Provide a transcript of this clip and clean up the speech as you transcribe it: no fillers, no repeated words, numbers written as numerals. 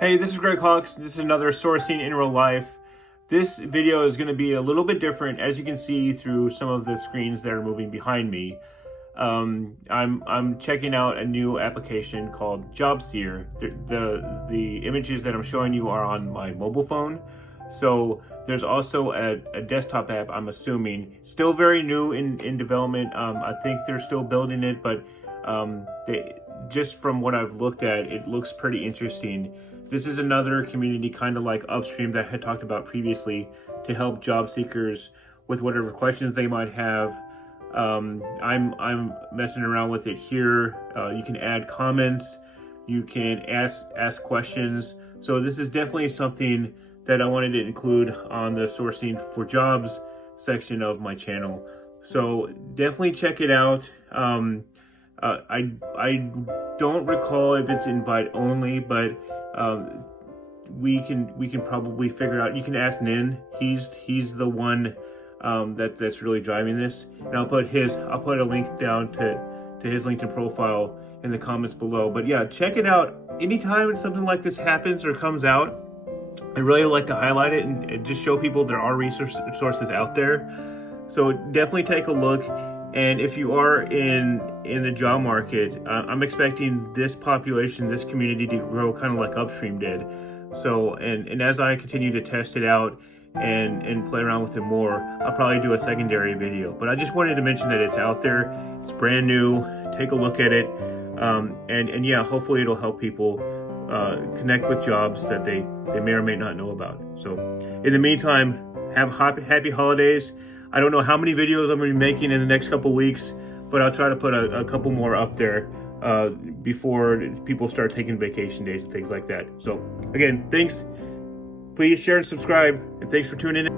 Hey, this is Greg Hawks. This is another sourcing in real life. This video is going to be a little bit different, as you can see through some of the screens that are moving behind me. I'm checking out a new application called JobSeer. The images that I'm showing you are on my mobile phone. So there's also a desktop app, I'm assuming, still very new in development. I think they're still building it, but just from what I've looked at, it looks pretty interesting. This is another community kind of like Upstream that I had talked about previously to help job seekers with whatever questions they might have. I'm messing around with it here. You can add comments, you can ask questions. So this is definitely something that I wanted to include on the sourcing for jobs section of my channel. So definitely check it out. I don't recall if it's invite only, but we can probably figure out. You can ask Nin. He's the one that's really driving this, and I'll put a link down to his LinkedIn profile in the comments below. But yeah, check it out. Anytime something like this happens or comes out, I really like to highlight it and just show people there are resources out there. So definitely take a look. And if you are in the job market, I'm expecting this population, this community to grow kind of like Upstream did. So, and as I continue to test it out and play around with it more, I'll probably do a secondary video. But I just wanted to mention that it's out there, it's brand new, take a look at it. And yeah, hopefully it'll help people connect with jobs that they may or may not know about. So in the meantime, have happy holidays. I don't know how many videos I'm going to be making in the next couple weeks, but I'll try to put a couple more up there before people start taking vacation days and things like that. So again, thanks. Please share and subscribe, and thanks for tuning in.